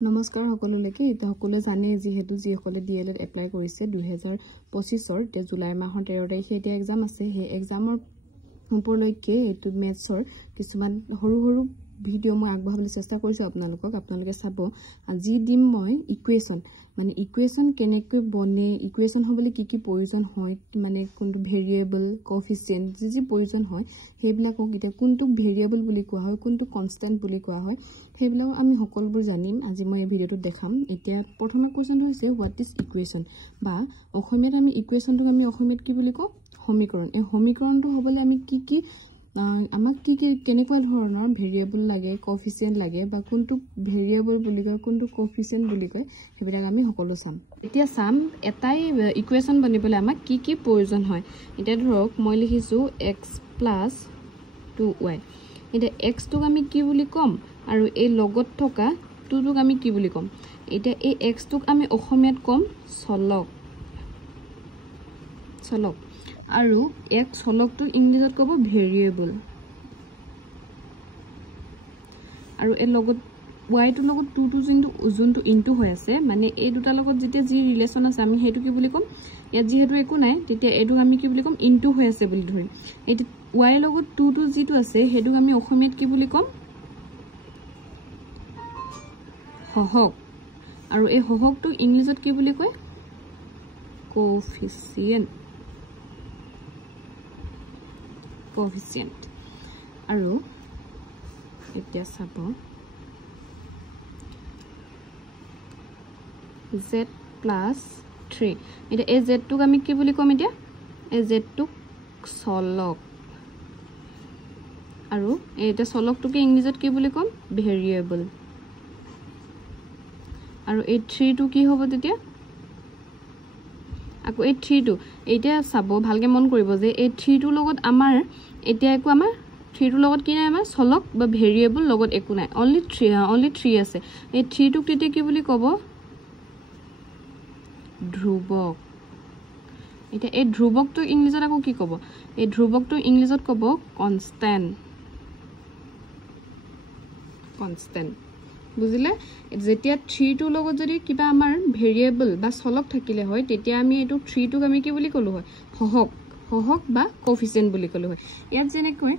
নমস্কাৰ সকলোলৈকে এটা সকলোৱে জানে যেহেতু যিসকলে ডিএলএড এপ্লাই কৰিছে 2025 ৰ জুলাই মাহৰ 13 তাৰিখে এটা এক্সাম আছে সেই এক্সামৰ উপলক্ষে এটো মেথছৰ কিছুমান সৰু ভিডিও মই আগবঢ়াবলৈ চেষ্টা কৰিছো আপোনালোকে চাব আজি দিম মই ইকুৱেচন মানে ইকুৱেচন কেনেকৈ বনে ইকুৱেচন হ'বলৈ কি প্ৰয়োজন হয় মানে কোনটো ভেৰিয়েবল কোএফিচিয়েন্ট যি প্ৰয়োজন হয় হেবিলাকক এটা কোনটো ভেৰিয়েবল বুলি কোৱা হয় কোনটো কনস্ট্যান্ট বুলি কোৱা হয় হেবিলাক আমি সকলোবোৰ জানিম আজি মই এই ভিডিওটো দেখাম এতিয়া প্ৰথম কোৱেচনটো হৈছে হোৱাট ইজ ইকুৱেচন বা অসমীয়াত আমি ইকুৱেচনটো আমি অসমীয়াত কি বুলি কওঁ সমীকৰণ এই সমীকৰণটো হ'বলৈ আমি কি আমাক কি কেনেকুৱা ধৰণৰ ভেৰিয়েবল লাগে কোএফিচিয়েন্ট লাগে বা কোনটো ভেৰিয়েবল বুলি কয় কোনটো কোএফিচিয়েন্ট বুলি কয় হেবিলাক আমি সকলো চাম এতিয়া চাম এটাই ইকুৱেচন বনিবলৈ আমাক কি প্ৰয়োজন হয় এতিয়া ধৰক মই লিখিছো x + 2y এতিয়া x টোক আমি কি বুলি কম আৰু এই লগত থকা 2 টোক আমি কি বুলি কম এতিয়া এই x টোক আমি অসমীয়াত কম চলক আৰু এক চলকটো ইংলিছত কব ভেৰিয়েবল আৰু এই লগত y টো লগত 2 টো যোনটো ইনটু হৈ আছে মানে এই দুটা লগত যেতিয়া যি ৰিলেচন আছে আমি হেতু কি বুলি কম ইয়াত যেহেতু একো নাই তেতিয়া এটো আমি কি বুলি কম ইনটু হৈ আছে বুলি ধৰিম এটো y লগত 2 টো যিটো আছে হেতু আমি অসমীয়াত কি বুলি কম হহক আৰু এই হহকটো ইংলিছত কি বুলি কয় কোএফিচিয়েন্ট আৰু এতিয়া চাব z + 3 এটা এই z টোক আমি কি বুলি কম এতিয়া এই z টোক চলক আৰু এটা চলকটোকে ইংলিছত কি বুলি কম ভেৰিয়েবল আৰু এই 3 টো কি হ'ব তেতিয়া আকৌ এই 3 টো এতিয়া চাব ভালকে মন কৰিব যে এই 3 টোৰ লগত আমাৰ এতিয়া একো আমাৰ 3 টোৰ লগত কি নাই আমাৰ চলক বা ভেৰিয়েবল লগত একো নাই অনলি 3 আছে এই 3 টোক তেতিয়া কি বুলি ক'ব ধ্ৰুবক এতিয়া এই ধ্ৰুবকটো ইংলিছত আকৌ কি ক'ব এই ধ্ৰুবকটো ইংলিছত ক'ব কনস্ট্যান্ট বুজিলে যেতিয়া 3 টোৰ লগত যদি কিবা আমাৰ ভেৰিয়েবল বা চলক থাকিলে হয় তেতিয়া আমি এটো 3 টোক আমি কি বুলি কলো হয় হহক বা কোএফিচিয়েন্ট বুলি কলো হয় ইয়াত যেনেকৈ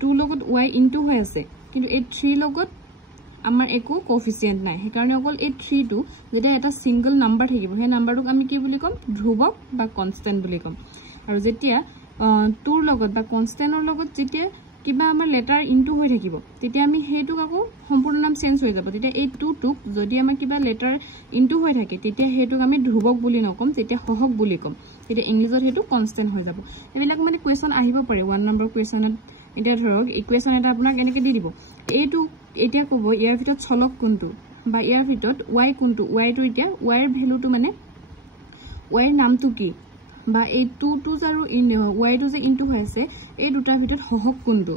2 লগত y ইনটু হৈ আছে কিন্তু এই 3 লগত আমাৰ একো কোএফিচিয়েন্ট নাই হেকাৰণে অকল এই 3 টো যেতিয়া এটা সিঙ্গল নাম্বাৰ থাকিব হে নাম্বাৰটোক আমি কি বুলি কম ধ্ৰুবক বা কনস্ট্যান্ট বুলি কম আৰু যেতিয়া 2 ৰ লগত বা কনস্ট্যান্টৰ লগত যেতিয়া কিবা আমাৰ লেটাৰ ইনটু হৈ থাকিব তেতিয়া আমি হেতুক আকৌ সম্পূৰ্ণ নাম চেঞ্জ হৈ যাব তেতিয়া এই 2 টোক যদি আমাৰ কিবা লেটাৰ ইনটু হৈ থাকে তেতিয়া হেতুক আমি ধ্ৰুবক বুলি নকম তেতিয়া হহক বুলি কম তেতিয়া ইংলিছত হেতু কনস্ট্যান্ট হৈ যাব এবিলাক মানে কোৱেচন আহিব পাৰে 1 নম্বৰ কোৱেচনত এটা ধৰক ইকুৱেচন এটা আপোনাক এনেকৈ দি দিব এইটো এতিয়া ক'ব ইয়াৰ ভিতৰত চলক কোনটো বা ইয়াৰ ভিতৰত y কোনটো y টো এতিয়া y ৰ ভ্যালুটো মানে y ৰ নামটো কি বা এই 2 টো আৰু y টো যে ইনটু হৈ আছে এই দুটাৰ ভিতৰত হহক কোনটো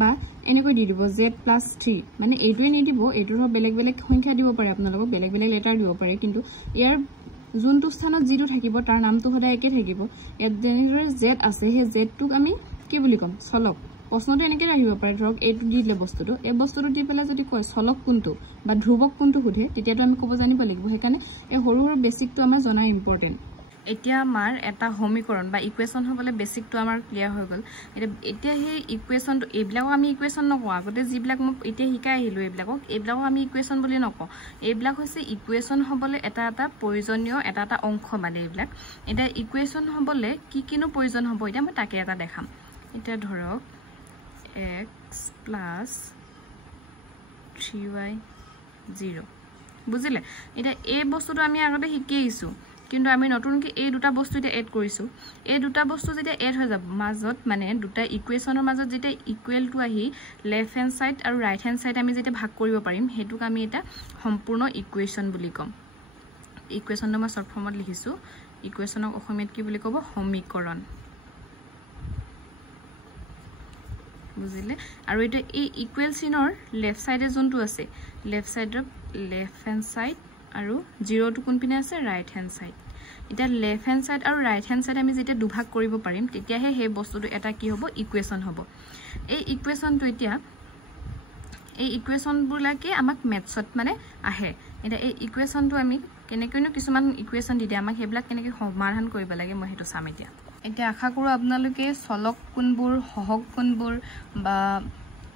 বা এনেকৈ দি দিব z + 3 মানে এইটোৱে নি দিব এইটোৰ বেলেগ সংখ্যা দিব পাৰে আপোনালোকক বেলেগ লেটাৰ দিব পাৰে কিন্তু ইয়াৰ যোনটো স্থানত যিটো থাকিব তাৰ নামটো সদায় একে থাকিব ইয়াত যেনেদৰে z আছে হে z টোক আমি কি বুলি কম চলক প্ৰশ্নটো এনেকৈ আহিব পাৰে ধৰক এইটো দি দিলে বস্তুটো এই বস্তুটো দি পেলাই যদি কয় চলক কোনটো বা ধ্ৰুবক কোনটো সুধে তেতিয়াতো আমি ক'ব জানিব লাগিব হেকাৰণে এই সৰু বেসিকটো আমাৰ জনা ইম্পৰ্টেন্ট এতিয়া আমাৰ এটা সমীকৰণ বা ইকুৱেচন হ'বলৈ বেসিকটো আমাৰ ক্লিয়াৰ হৈ গ'ল এতিয়া সেই ইকুৱেচনটো এইবিলাক আমি ইকুৱেচন নকওঁ আগতে যিবিলাক মই এতিয়া শিকাই আহিলো এইবিলাক আমি ইকুৱেচন বুলি নকওঁ এইবিলাক হৈছে ইকুৱেচন হ'বলৈ এটা প্ৰয়োজনীয় এটা অংশ মানে এইবিলাক এটা ইকুৱেচন হ'বলৈ কিনো প্ৰয়োজন হ'ব এতিয়া মই তাকে এটা দেখাম এতিয়া ধৰক x + 3y 0 বুজিলে এটা এই বস্তুটো আমি আগতে শিকি আহিছো কিন্তু আমি নতুনকৈ এই দুটা বস্তু এটা এড কৰিছো এই দুটা বস্তু যেতিয়া এড হৈ যাব মাজত মানে দুটা ইকুৱেচনৰ মাজত যেতিয়া ইকুৱেল টু আহি লেফট হ্যান্ড সাইড আৰু ৰাইট হ্যান্ড সাইড আমি যেতিয়া ভাগ কৰিব পাৰিম হেতুক আমি এটা সম্পূৰ্ণ ইকুৱেচন বুলি কম ইকুৱেচনটো মই শৰ্ট ফৰ্মত লিখিছো ইকুৱেচনক অসমীয়াত কি বুলি ক'ব সমীকৰণ বুজিলে আৰু এটা এই ইকুৱেল চিনৰ লেফট সাইডে যোনটো আছে লেফট হ্যান্ড সাইড আৰু 0 টো কোন পিনে আছে ৰাইট হ্যান্ড সাইড এটা লেফট হ্যান্ড সাইড আৰু ৰাইট হ্যান্ড সাইড আমি যেতিয়া দুভাগ কৰিব পাৰিম তেতিয়াহে সেই বস্তুটো এটা কি হ'ব ইকুৱেচন হ'ব এই ইকুৱেচনটো এতিয়া এই ইকুৱেচন বুলাকে আমাক মেথছত মানে আহে এটা এই ইকুৱেশ্যনটো আমি কেনেকৈনো কিছুমান ইকুৱেশ্যন দি দিয়ে আমাক সেইবিলাক কেনেকৈ সমাধান কৰিব লাগে মই সেইটো চাম এতিয়া আশা কৰোঁ আপোনালোকে চলক কোনবোৰ সহগ কোনবোৰ বা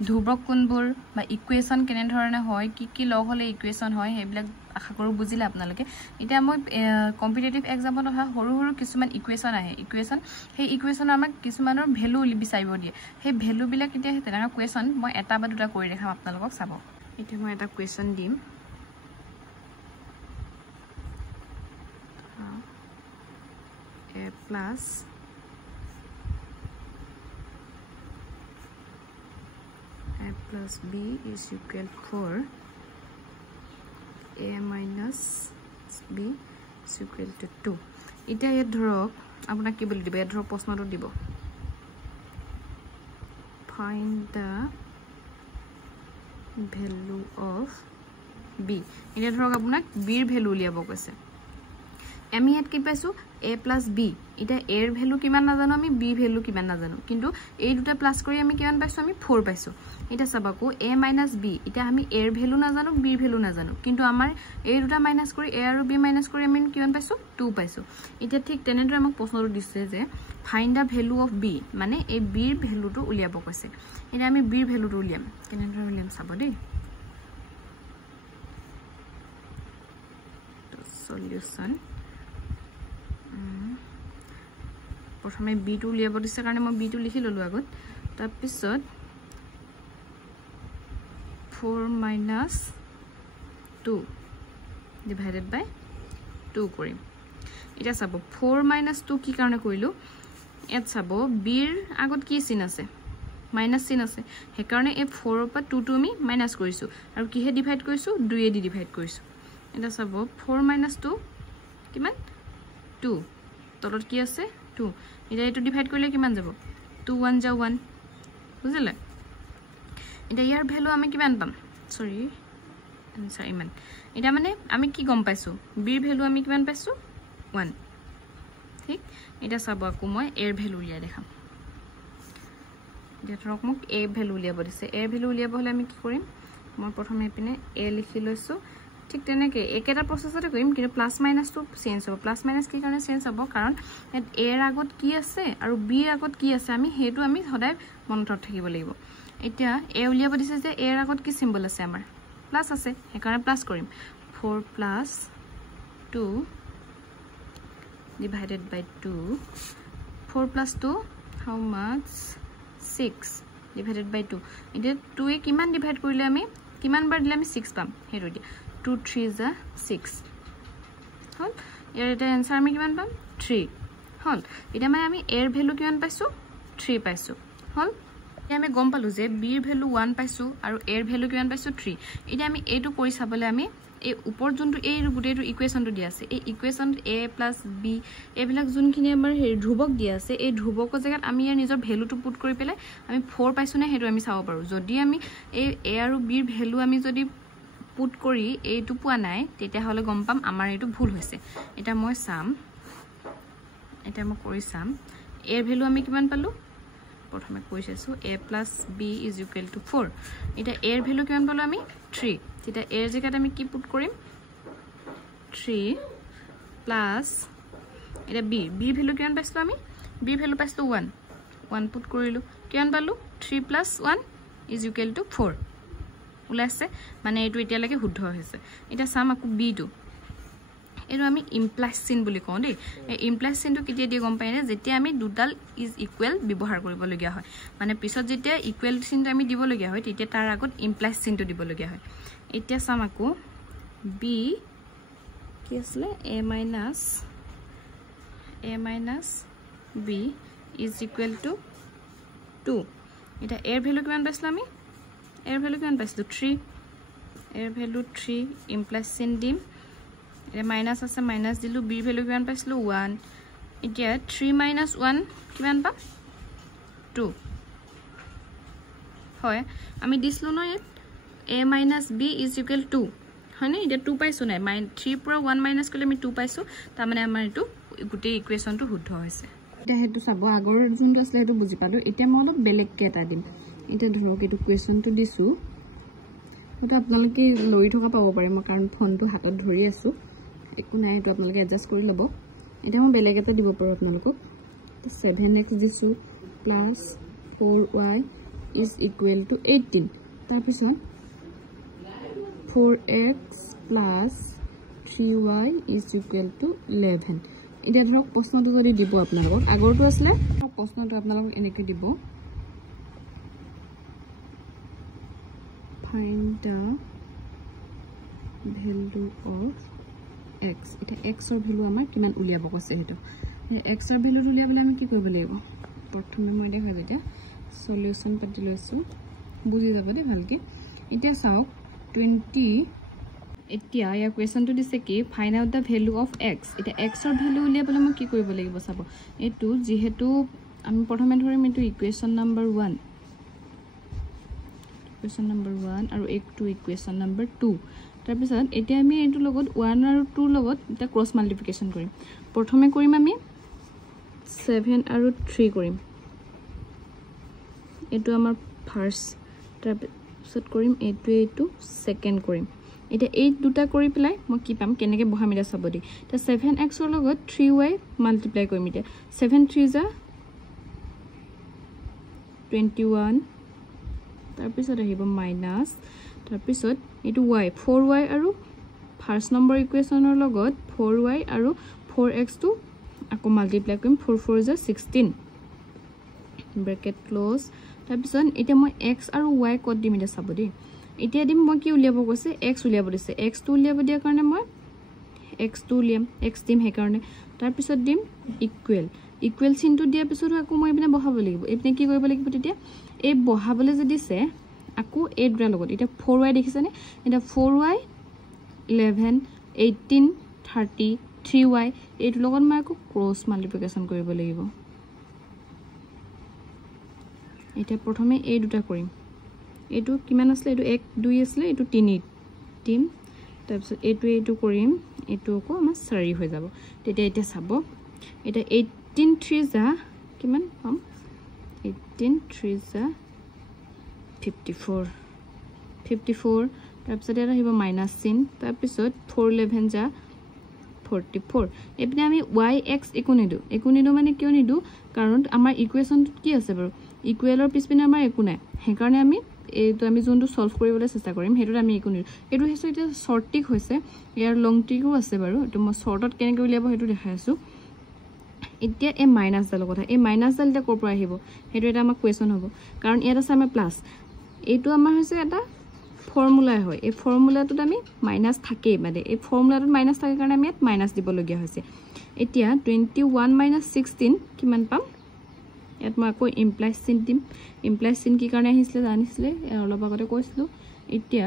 ধ্ৰুৱক কোনবোৰ বা ইকুৱেশ্যন কেনেধৰণে হয় কি লগ হ'লে ইকুৱেশ্যন হয় সেইবিলাক আশা কৰোঁ বুজিলে আপোনালোকে এতিয়া মই কম্পিটিটিভ এক্সামত অহা সৰু সৰু কিছুমান ইকুৱেশ্যন আহে ইকুৱেশ্যন সেই ইকুৱেশ্যন আমাক কিছুমানৰ ভেলু বিচাৰিব দিয়ে সেই ভেলুবিলাক এতিয়া তেনেকুৱা কুৱেশ্যন মই এটা বা দুটা কৰি দেখাম আপোনালোকক চাব এতিয়া মই এটা কুৱেশ্যন দিম a plus b is equal 4 a minus b is equal to 2 এটা ইয়াত ধৰক আপোনাক কি বুলি দিব ইয়াত ধৰক প্ৰশ্নটো দিব find the value of b এটা ধৰক আপোনাক b ৰ ভ্যালু উলিয়াব কৈছে আমি ইয়াত কি পাইছো a plus b এটা a ৰ ভ্যালু কিমান নাজানো আমি b ভ্যালু কিমান নাজানো কিন্তু এই দুটা প্লাস কৰি আমি কিমান পাইছো আমি 4 পাইছো এটা চাবাকো a minus b এটা আমি a ৰ ভ্যালু নাজানো b ৰ ভ্যালু নাজানো কিন্তু আমাৰ এই দুটা মাইনাস কৰি a আৰু b মাইনাস কৰি আমি কিমান পাইছো 2 পাইছো এটা ঠিক তেনেদৰে আমাক প্ৰশ্নটো দিছে যে find da value of b মানে এই b ৰ ভ্যালুটো উলিয়াব কৈছে এটা আমি b ৰ ভ্যালুটো উলিয়াম কেনেদৰে উলিয়াম চাব দেই তো সলিউশন প্ৰথমে b টো উলিয়াব দিছে কাৰণে মই b টো লিখি ললো আগত তাৰ পিছত 4 minus 2 divided by 2 কৰিম এটা চাব 4 minus 2 কি কাৰণে কৰিলো এত চাব b ৰ আগত কি চিন আছে মাইনাস চিন আছে হে কাৰণে এই 4 ৰ পৰা 2 টো আমি মাইনাস কৰিছো আৰু কিহে ডিভাইড কৰিছো 2 এ দি ডিভাইড কৰিছো এটা চাব 4 minus 2 কিমান 2 তলত কি আছে 2 এটা এটো ডিভাইড কৰিলে কিমান যাব 2 1 যা 1 বুজিলে এটা ইয়াৰ ভ্যালু আমি কিমান পাম সৰি আনসাৰ ইমান এটা মানে আমি কি গম পাইছো b ৰ ভ্যালু আমি কিমান পাইছো 1 ঠিক এটা চাব আকো মই a ৰ ভ্যালু উলিয়াই দেখাম এটা ধৰক মোক a ভ্যালু উলিয়াব দিছে a ভ্যালু উলিয়াব হলে আমি কি কৰিম মই প্ৰথমে এপিনে a লিখি লৈছো ঠিক তেনেকৈ একেটা প্ৰসেসতে কৰিম কিন্তু প্লাস মাইনাস টো চেঞ্জ হ'ব প্লাস মাইনাস কি কাৰণে চেঞ্জ হ'ব কাৰণ a ৰ আগত কি আছে আৰু b ৰ আগত কি আছে আমি হেতু আমি সদায় মনত ৰাখিব লাগিব এতিয়া a উলিয়াব দিছে যে a ৰ আগত কি সিম্বল আছে আমাৰ প্লাস আছে হে কাৰণে প্লাস কৰিম 4 plus 2 divided by 2 4 plus 2 how much 6 divided by 2 এটা 2 এ কিমান ডিভাইড কৰিলে আমি কিমান বাৰ দিলে আমি 6 পাম হেতু দিয়া 2 3 is 6 হল ইয়াৰ এটা आंसर আমি কিমান পাম 3 হল এটা মানে আমি a ৰ ভ্যালু কিমান পাইছো 3 পাইছো হল এতিয়া আমি গম পালো যে b ৰ ভ্যালু 1 পাইছো আৰু a ৰ ভ্যালু কিমান পাইছো 3 এতিয়া আমি এটো কৰি চাবলে আমি এই উপৰ যোনটো এই গুটেটো ইকুৱেশ্যনটো দি আছে এই ইকুৱেশ্যন a + b এবিলাক যোনখিনি আমাৰ ধ্ৰুৱক দি আছে এই ধ্ৰুৱকৰ জায়গাত আমি ইয়াৰ নিজৰ ভ্যালুটো পুট কৰি পেলাই আমি 4 পাইছো না হেতু আমি চাব পাৰো যদি আমি এই a আৰু b ৰ ভ্যালু আমি যদি পুট কৰি এইটো পোৱা নাই তেতিয়া হলে গম পাম আমাৰ এইটো ভুল হৈছে এটা মই চাম এটা মই কৰি চাম a ৰ ভ্যালু আমি কিমান পালো প্ৰথমে কৈছো a + b = 4 এটা a ৰ ভ্যালু কিমান পালো আমি 3 তেতিয়া a ৰ জায়গাত আমি কি পুট কৰিম 3 প্লাস এটা b ৰ ভ্যালু কিমান পাইছো আমি b ৰ ভ্যালু পাইছো 1 পুট কৰিলো কিমান পালো 3 + 1 = 4 উলাইছে মানে এটো এতিয়া লাগে শুদ্ধ হৈছে এটা চাম আকু b টো এটো আমি ইমপ্লাইড চিন বুলি কওঁ দেই এই ইমপ্লাইড চিনটো কেতিয়া দি গম পাই না যেতিয়া আমি দুডাল ইজ ইকুৱেল ব্যৱহাৰ কৰিব লগিয়া হয় মানে পিছত যেতিয়া ইকুৱেল চিনটো আমি দিব লগিয়া হয় তেতিয়া তাৰ আগত ইমপ্লাইড চিনটো দিব লগিয়া হয় এতিয়া চাম আকু b কি আসলে a minus b = 2 এটা a ৰ ভ্যালু কিমান পাইছলা আমি a ৰ ভ্যালু কিমান পাইছলো 3 a ৰ ভ্যালু 3 ইমপ্লাইড চিন দিম এটা মাইনাস আছে মাইনাস দিলু b ৰ ভ্যালু কিমান পাইছলো 1 এতিয়া 3 - 1 কিমান পাম 2 হয় আমি দিছলো ন a - b = 2 হয়নে এটা 2 পাইছো নাই 3 পৰা 1 মাইনাস কৰিলে আমি 2 পাইছো তাৰ মানে আমাৰ এটো গুটে ইকুৱেশ্যনটো শুদ্ধ হৈছে এটা হেতু চাব আগৰ যোনটো আছিল হেতু বুজি পালো এতিয়া মই অলপ বেলেগ কে এটা দিম এটা ধৰক এটো কুৱেশ্যনটো দিছো হয়তো আপোনালোকে লৰি থকা পাব পাৰে মই কাৰণ ফোনটো হাতত ধৰি আছো একো নাই এইটো আপোনালোকে এডজাষ্ট কৰি ল'ব এটা মই বেলেগ এটা দিব পাৰো আপোনালোকক 7x দিছো plus 4y is equal to 18 তাৰ পিছত 4x plus 3y is equal to 11 এটা ধৰক প্ৰশ্নটো যদি দিব আপোনালোকক আগৰটো আসলে প্ৰশ্নটো আপোনালোকক এনেকৈ দিব find the value of x এটা x ৰ ভ্যালু আমাৰ কিমান উলিয়াব কৈছে হেটো x ৰ ভ্যালু উলিয়াবলে আমি কি কৰিব লাগিব প্ৰথমে মই দেখাই দিটা সলিউশন পাতি লৈছো বুজি যাব দে ভালকে এতিয়া চাওক 20 এতিয়া ইয়া কোৱেশ্চনটো দিছে কি find out da value of x এটা x ৰ ভ্যালু উলিয়াবলে মই কি কৰিব লাগিব চাব এটো যেহেতু আমি প্ৰথমে ধৰিম এটো ইকুৱেশন নম্বৰ 1 ইকুৱেশন নম্বৰ 1 আৰু একটো ইকুৱেশন নম্বৰ 2 তাৰ পিছত এতিয়া আমি এটো লগত 1 আৰু 2 লগত এটা ক্ৰস মাল্টিপ্লিকেশন কৰিম প্ৰথমে কৰিম আমি 7 আৰু 3 কৰিম এটো আমাৰ ফাৰ্স্ট তাৰ পিছত কৰিম এটো সেকেন্ড কৰিম এটা এই দুটা কৰি পেলাই মই কি পাম কেনেকে বহামিলা চাব দি তা 7x ৰ লগত 3y মাল্টিপ্লাই কৰিম এটা 7 3 যা 21 তাৰ পিছত আহিব মাইনাস তাৰ পিছত এটো y 4y আৰু ফাৰ্স্ট নম্বৰ ইকুৱেশনৰ লগত 4y আৰু 4x টো আকৌ মাল্টিপ্লাই কৰিম 4 4 যা 16 ব্ৰেকেট ক্লোজ তাৰ পিছত এটা মই x আৰু y কত দিম এটা চাব দি এতিয়া দিম মই কি উলিয়াব কৈছে x উলিয়াব দিছে x টো উলিয়াব দিয়া কাৰণে মই x টো উলিয়াম x দিম হে কাৰণে তাৰ পিছত দিম ইকুৱেল চিনটো দিয়া পিছত আকৌ মই ইপিনে বহাব লাগিব ইপিনে কি কৰিব লাগিব তেতিয়া এই বহাবলে যে দিছে আকৌ এই দুটা লগত এটা 4y দেখিছানে এটা 4y 11 18 30 3y এইটো লগত মই আকৌ ক্ৰস মাল্টিপ্লিকেশন কৰিব লাগিব এটা প্ৰথমে এই দুটা কৰিম এটো কিমান আসলে এটো 1 2 আসলে এটো 3 টিম তাৰ পিছত এটো কৰিম এটো আকৌ আমাৰ 4 হৈ যাব তেতিয়া এটা চাব এটা 18 3 যা কিমান পাম 18 3 যা 54 তাৰ পিছত এটা আহিব মাইনাস চিন তাৰ পিছত 4 11 যা 44 এপিনে আমি yx একো নিদো মানে কিয় নিদো কাৰণ আমাৰ ইকুৱেশনটো কি আছে বাৰু ইকুৱেলৰ পিছপিনে আমাৰ একো নাই হে কাৰণে আমি এইটো আমি যোনটো সলভ কৰিবলৈ চেষ্টা কৰিম হেটো আমি একো নিদো এটো হৈছে এটা শৰ্ট টিক হৈছে ইয়াৰ লং টিকও আছে বাৰু এটো মই শৰ্টত কেনেকৈ উলিয়াব হেটো দেখাই আছো এতিয়া এই মাইনাস ডাল কথা এই মাইনাস ডাল এটা কৰ পৰা আহিব হেটো এটা আমাৰ কোৱেশ্চন হ'ব কাৰণ ইয়াত আছে আমাৰ প্লাস এইটো আমাৰ হৈছে এটা ফৰ্মুলা হয় এই ফৰ্মুলাটোত আমি মাইনাস থাকে মানে এই ফৰ্মুলাটোত মাইনাস থাকে কাৰণে আমি ইয়াত মাইনাস দিব লগিয়া হৈছে এতিয়া 21 - 16 কিমান পাম ইয়াত মই আকৌ ইমপ্লাইজ চিন দিম ইমপ্লাইজ চিন কি কাৰণে আহিছিলে জানিছিলে অলপ আগতে কৈছিলো এতিয়া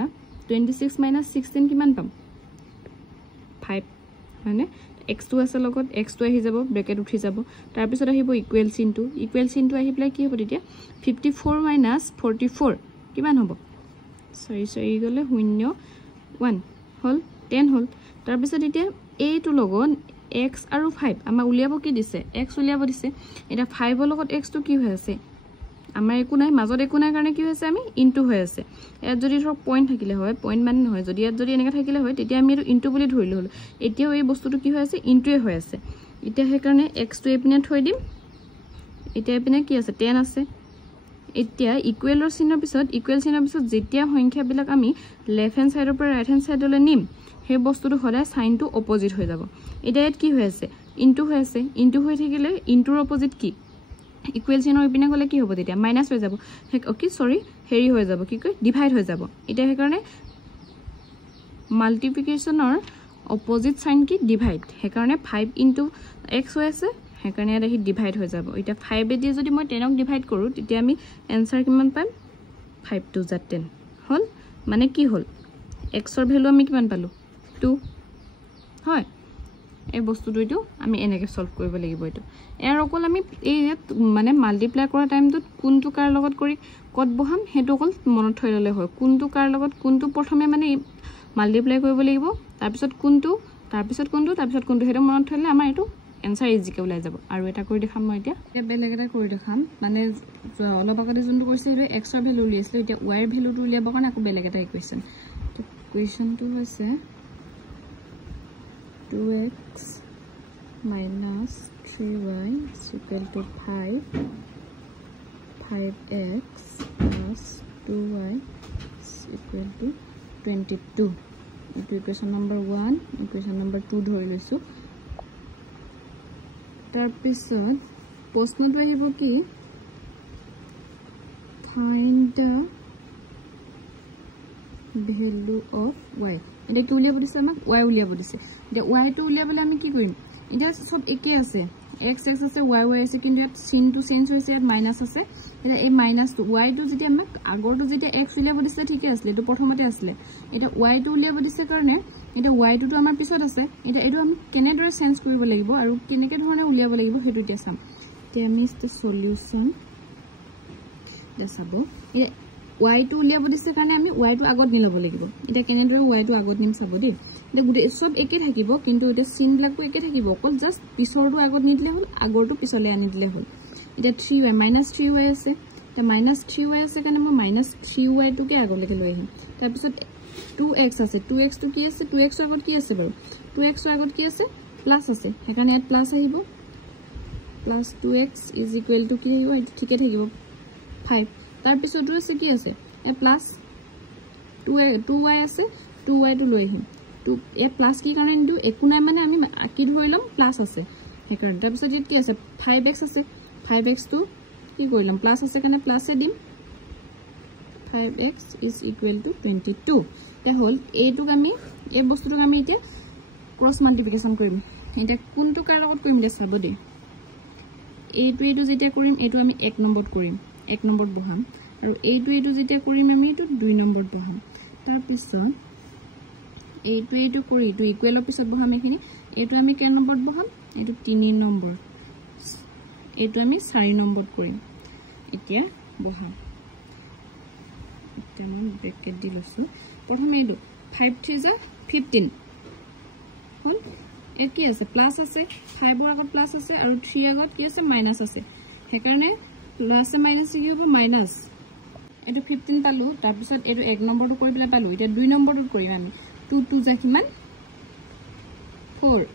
26 - 16 কিমান পাম 5 মানে x2 আছে লগত x2 আহি যাব ব্ৰেকেট উঠি যাব তাৰ পিছত আহিব ইকুৱেল চিনটো আহি প্লাই কি হ'ব তেতিয়া 54 - 44 কিমান হ'ব সৰি গলে 0 1 হল 10 হল তাৰ পিছত এতিয়া এইটো লগত x আৰু 5 আমাৰ উলিয়াব কি দিছে x উলিয়াব দিছে এটা 5 ৰ লগত x টো কি হৈ আছে আমাৰ একো নাই মাজত একো নাই কাৰণে কি হৈছে আমি ইনটু হৈ আছে ইয়াত যদি ধৰক পইণ্ট থাকিলে হয় পইণ্ট মানে নহয় যদি ইয়াত যদি এনেকা থাকিলে হয় তেতিয়া আমি এটো ইনটু বুলি ধৰিলো হল এতিয়াও এই বস্তুটো কি হৈ আছে ইনটুৱে হৈ আছে এতিয়া হে কাৰণে x টো এপিনে থৈ দিম এতিয়া এপিনে কি আছে 10 আছে এতিয়া ইকুৱেল চিনৰ পিছত যেতিয়া সংখ্যা বিলাক আমি লেফট হ্যান্ড সাইডৰ পৰা ৰাইট হ্যান্ড সাইডলৈ নিম হে বস্তুটো হলে সাইনটো অপোজিট হৈ যাব এটা ইয়াত কি হৈ আছে ইনটু হৈ আছে ইনটু হৈ থাকিলে ইনটুৰ অপোজিট কি ইকুৱেল চিনৰ ইপিনে গলে কি হ'ব তেতিয়া মাইনাস হৈ যাব ওকে সৰি হেৰি হৈ যাব কি কয় ডিভাইড হৈ যাব এটা হে কাৰণে মাল্টিপ্লিকেশনৰ অপোজিট সাইন কি ডিভাইড হে কাৰণে 5 * x হৈ আছে হে কাৰণে এটা হি ডিভাইড হৈ যাব এটা 5 দি যদি মই 10ক ডিভাইড কৰো তেতিয়া আমি आंसर কিমান পাম 5 2 * 10 হল মানে কি হল x ৰ ভ্যালু আমি কিমান পালো 2 হয় এই বস্তুটো ইটো আমি এনেকে সলভ কৰিব লাগিব ইটো এৰ অকল আমি এই মানে মাল্টিপ্লাই কৰা টাইমটোত কোনটো কাৰ লগত কৰি কত বহাম হেটো অকল মনত থৈ ললে হয় কোনটো কাৰ লগত কোনটো প্ৰথমে মানে মাল্টিপ্লাই কৰিব লাগিব তাৰ পিছত কোনটো হেটো মনত থলে আমাৰ ইটো এনসাৰ ইজিকে ওলাই যাব আৰু এটা কৰি দেখাম মই এতিয়া বেলেগ এটা কৰি দেখাম মানে অলপ আগতে যোনটো কৈছে সেইটো x ৰ ভ্যালু উলিয়াইছিল এতিয়া y ৰ ভ্যালুটো উলিয়াবৰ কাৰণে আকৌ বেলেগ এটা ইকুৱেশ্যন তো ইকুৱেশ্যনটো হৈছে 2x minus 3y is equal to 5x plus 2y is equal to 22 equation number 1 equation number 2 ধৰি লৈছো তাৰ পিছত প্ৰশ্নটো আহিব কি find the value of y এটা কি উলিয়াব দিছে আমাক y উলিয়াব দিছে এতিয়া y টো উলিয়াবলে আমি কি কৰিম এটা সব একে আছে x আছে y আছে কিন্তু ইয়াত চিন টু চেঞ্জ হৈছে ইয়াত মাইনাস আছে এটা এই মাইনাস টু y টো যদি আমাক আগৰটো যদি x উলিয়াব দিছে ঠিকে আছে এটো প্ৰথমতে আছিল এটা y টো উলিয়াব দিছে কাৰণে এটা y টো আমাৰ পিছত আছে এটা এটো আমি কেনেদৰে চেঞ্জ কৰিব লাগিব আৰু কেনেকে ধৰণে উলিয়াব লাগিব হেতু এতিয়া চাম তে আমি the solution দেখাব y টো উলিয়াব দিছে কাৰণে আমি y টো আগত নি লব লাগিব এটা কেনেদৰে y টো আগত নিম চাব দি এটা গুটে সব একে থাকিব কিন্তু এটা চিন ব্লাকটো একে থাকিব অকল জাস্ট পিছৰটো আগত নি দিলে হল আগৰটো পিছলে আনি দিলে হল এটা 3y -3y আছে এটা -3y আছে কাৰণে মই -3y টোকে আগলৈকে লৈ আহিম তাৰ পিছত 2x আছে 2x টো কি আছে 2x ৰ আগত কি আছে বাৰু 2x ৰ আগত কি আছে প্লাস আছে হেকাৰণে ইয়াত প্লাস আহিব প্লাস 2x = কি আহিব এটা ঠিকে থাকিব 5 তাৰ পিছতো আছে কি আছে এ প্লাস 2y আছে 2y টো লৈ আহিম 2 এ প্লাস কি কাৰণে নিদু একু নাই মানে আমি কি ধৰিলম প্লাস আছে হেকাৰণে তাৰ পিছত কি আছে 5x আছে 5x টো কি কৰিলাম প্লাস আছে কাৰণে প্লাসে দিম 5x = 22 তে হল এইটোক আমি এই বস্তুটোক আমি এতিয়া ক্ৰস মাল্টিপ্লিকেশন কৰিম এটা কোনটো কাৰ লগত কৰিম দে চাব দে এইটো যেতিয়া কৰিম এইটো আমি 1 নম্বৰত কৰিম 1 নম্বৰত বহাম আৰু এইটো যেতিয়া কৰিম আমি এইটো 2 নম্বৰত বহাম তাৰ পিছত এইটো কৰি এইটো ইকুৱেলৰ পিছত বহাম এখিনি এইটো আমি কে নম্বৰত বহাম এইটো 3 নম্বৰ এইটো আমি 4 নম্বৰত কৰিম এতিয়া বহাম এতিয়া আমি ব্ৰেকেট দি লৈছো প্ৰথমে এইটো 5 3 যা 15 হল এ কি আছে প্লাস আছে 5 ৰ আগত প্লাস আছে আৰু 3 আগত কি আছে মাইনাস আছে হেকাৰণে প্লাস মাইনাস কি হ'ব মাইনাস এটো 15 পালো তাৰ পিছত এটো 1 নম্বৰটো কৰি পেলাই পালো এতিয়া 2 নম্বৰটো কৰিম আমি 2 2 যা কিমান 4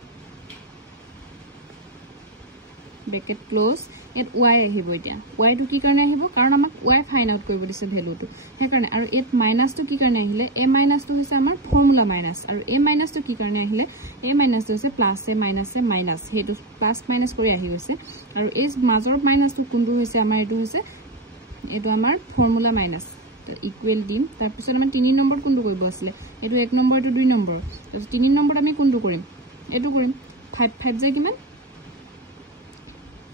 ব্ৰেকেট ক্লোজ এট y আহিব এতিয়া y টো কি কাৰণে আহিব কাৰণ আমাক y ফাইন্ড আউট কৰিব দিছে ভ্যালুটো হে কাৰণে আৰু এট মাইনাস টো কি কাৰণে আহিলে a মাইনাস টো হৈছে আমাৰ ফৰ্মুলা মাইনাস আৰু a মাইনাস টো কি কাৰণে আহিলে a মাইনাস টো হৈছে প্লাস a মাইনাস হেতু প্লাস মাইনাস কৰি আহি হৈছে আৰু এই মাজৰ মাইনাস টো কোনটো হৈছে আমাৰ এটো হৈছে এটো আমাৰ ফৰ্মুলা মাইনাস ইকুৱেল দিম তাৰ পিছত আমি 3 নম্বৰ কোনটো কৰিব আছিল এটো 1 নম্বৰ এটো 2 নম্বৰ তাৰ 3 নম্বৰ আমি কোনটো কৰিম এটো কৰিম 5 5 যা কিমান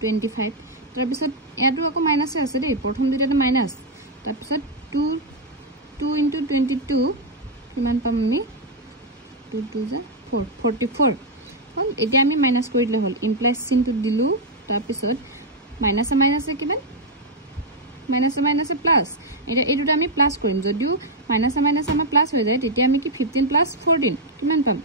25 তাৰ পিছত এটো আকৌ মাইনাস আছে দেই প্ৰথম দুটাতে মাইনাস তাৰ পিছত 2 2 * 22 কিমান পাম আমি 2 2 যা 4 44 হল এতিয়া আমি মাইনাস কৰি দিলে হল ইমপ্লাইজ চিনটো দিলু তাৰ পিছত মাইনাস কিমান মাইনাস প্লাস এটা এটোটা আমি প্লাস কৰিম যদিও মাইনাস আমাৰ প্লাস হৈ যায় তেতিয়া আমি কি 15 + 14 কিমান পাম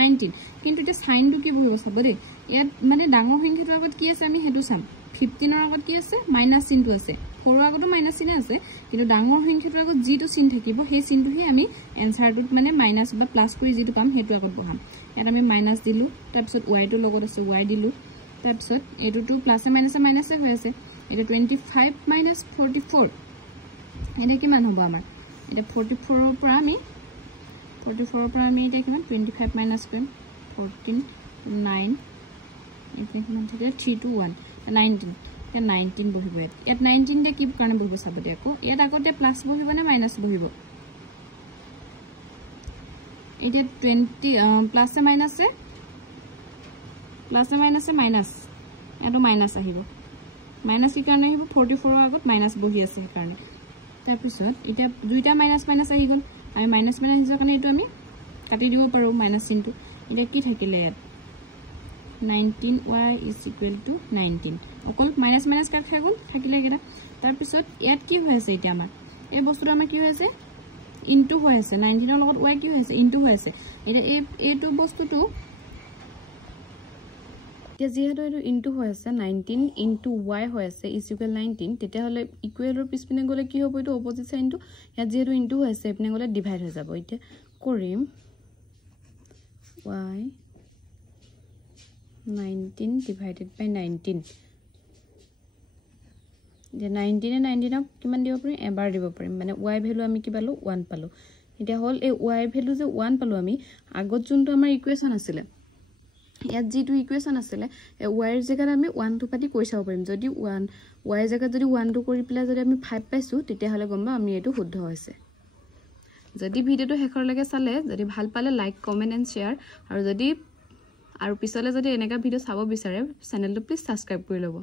19 কিন্তু এটা সাইনটো কি বহিব চাব দেই ইয়াত মানে ডাঙৰ সংখ্যাটোৰ আগত কি আছে আমি হেতু চাম 15 ৰ আগত কি আছে মাইনাস চিনটো আছে 4 ৰ আগতো মাইনাস চিন আছে কিন্তু ডাঙৰ সংখ্যাটোৰ আগত যিটো চিন থাকিব সেই চিনটোহে আমি এনসাৰটোত মানে মাইনাস বা প্লাস কৰি যিটো পাম হেতু আগত বহাম ইয়াত আমি মাইনাস দিলু তাৰ পিছত y টো লগত আছে y দিলু তাৰ পিছত এটোটো প্লাসে মাইনাসে হৈ আছে এটা 25 - 44 এটা কিমান হ'ব আমাৰ এটা 44 ৰ পৰা আমি এটা কিমান 25 মাইনাস কৰিম 14 9 এটা কিমান থাকে 3 2 1 19 এটা 19 বহিব ইয়াত 19 তে কি কাৰণে বহিব চাব দে আকৌ ইয়াত আগতে প্লাস বহিব নে মাইনাস বহিব এটা 20 প্লাসে মাইনাসে মাইনাস এটো মাইনাস আহিব মাইনাস কি কাৰণে আহিব 44 ৰ আগত মাইনাস বহি আছে কাৰণে তাৰ পিছত এটা দুইটা মাইনাস আহি গল আমি মাইনাস হিচাপে কাৰণে এটো আমি কাটি দিব পাৰো মাইনাস চিনটো এটা কি থাকিলে ইয়াত 19y = 19 অকল মাইনাস কাট খাই গল থাকিলে কেটা তাৰ পিছত ইয়াত কি হৈ আছে এতিয়া আমাৰ এই বস্তুটো আমাৰ কি হৈ আছে ইনটু হৈ আছে 19 ৰ লগত y কি হৈ আছে ইনটু হৈ আছে এটা এইটো বস্তুটো এতিয়া যেহেতু এইটো ইনটু হৈ আছে 19 ইনটু y হৈ আছে ইজ ইকুৱেল 19 তেতিয়া হলে ইকুৱেলৰ পিছপিনে গলে কি হ'ব এইটো অপজিট সাইনটো ইয়াত যেহেতু ইনটু হৈ আছে এপিনে গলে ডিভাইড হৈ যাব এতিয়া কৰিম y 19 divided by 19 যে 19 এ 19 কিমান দিব পাৰিম এবাৰ দিব পাৰিম মানে y ভ্যালু আমি কি পালো 1 পালো এটা হল এই y ভ্যালু যে 1 পালো আমি আগত যোনটো আমাৰ ইকুৱেচন আছিল ইয়াত যেটো ইকুৱেচন আছিল y এৰ জায়গাত আমি 1 টু পাতি কৈ চাব পাৰিম যদি 1 y এৰ জায়গাত যদি 1 টু কৰি পেলাই যদি আমি 5 পাইছো তেতিয়া হলে গম আমি এটো শুদ্ধ হৈছে যদি ভিডিওটো শেষৰলৈকে চালে যদি ভাল পালে লাইক কমেন্ট এন্ড শেয়াৰ আৰু যদি আৰু পিছলে যদি এনেকা ভিডিও চাব বিচাৰে চেনেলটো প্লিজ সাবস্ক্ৰাইব কৰি লব